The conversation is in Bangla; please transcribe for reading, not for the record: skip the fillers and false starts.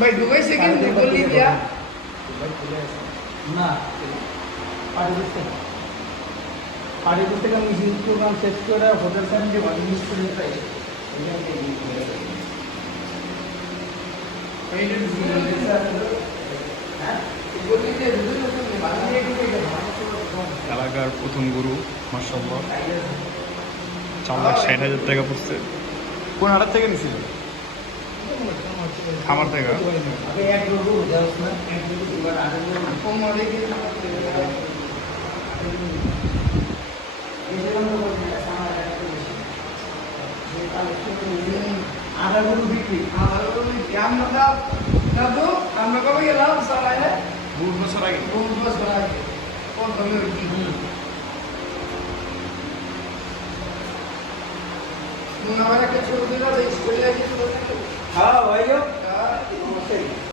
ভাই ঢুকাই সেকেন্ড বললি দিয়া না পার্টি করতে গেলে মিছিল প্রোগ্রাম শেষ করে হোটেল ফ্যামিলি বাড়ি মিস করে তাই এলাকার প্রথম গরু মাশাআল্লাহ 4,60,000 টাকা পড়ছে। কোন হাটের থেকে নিছিল? খামার থেকে। এক গরু যাস না এক গরু দুবার আগে কোমরে গিয়ে আধা গরু বিক্রি আমরা কবে গেলাম সবাই বহুত বছর আগে। বহুত বছর আগে কোন ধরনের মনে হয় একটা ছোট দিলা স্কুলে গিয়ে হ্যাঁ ভাই